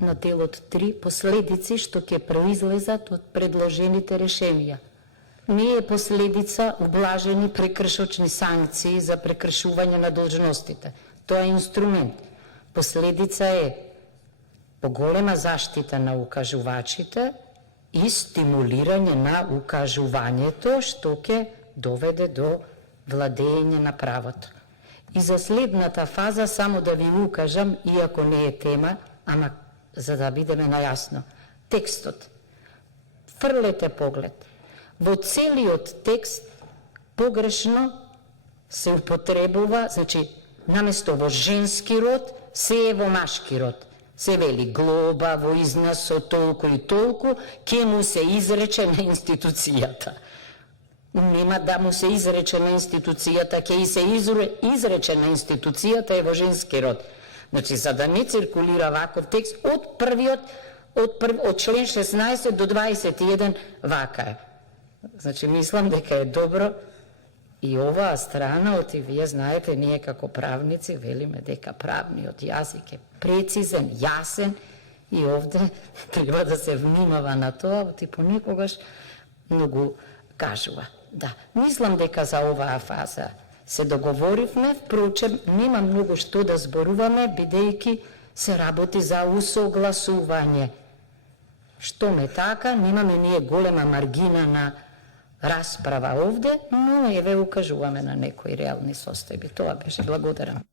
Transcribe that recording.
на делот 3 последици што ќе произлезат од предложените решенија. Не е последица облажени прекршочни санкции за прекршување на должностите. Тоа е инструмент. Последица е поголема заштита на укажувачите и стимулирање на укажувањето што ќе доведе до владење на правото. И за следната фаза само да ви укажам, иако не е тема, ама за да бидеме најасно. Текстот. Фрлете поглед. Во целиот текст погрешно се употребува, значи, наместо во женски род, се е во машки род. Се вели глоба во износ со толку и толку, ке му се изрече на институцијата. Нема да му се изрече на институцијата, ке и се изрече на институцијата е во женски род. Значи, за да не циркулира ваков текст, од член 16 до 21 вака е. Значи, мислам дека е добро и оваа страна, и вие знаете, ние како правници велиме дека правниот јазик е прецизен, јасен и овде треба да се внимава на тоа, понекогаш многу кажува. Да, мислам дека за оваа фаза се договоривме, впрочем, нема многу што да зборуваме, бидејќи се работи за усогласување. Што ме така, немаме ние голема маргина на расправа овде, но еве укажуваме на некои реални состојби. Тоа беше, благодарам.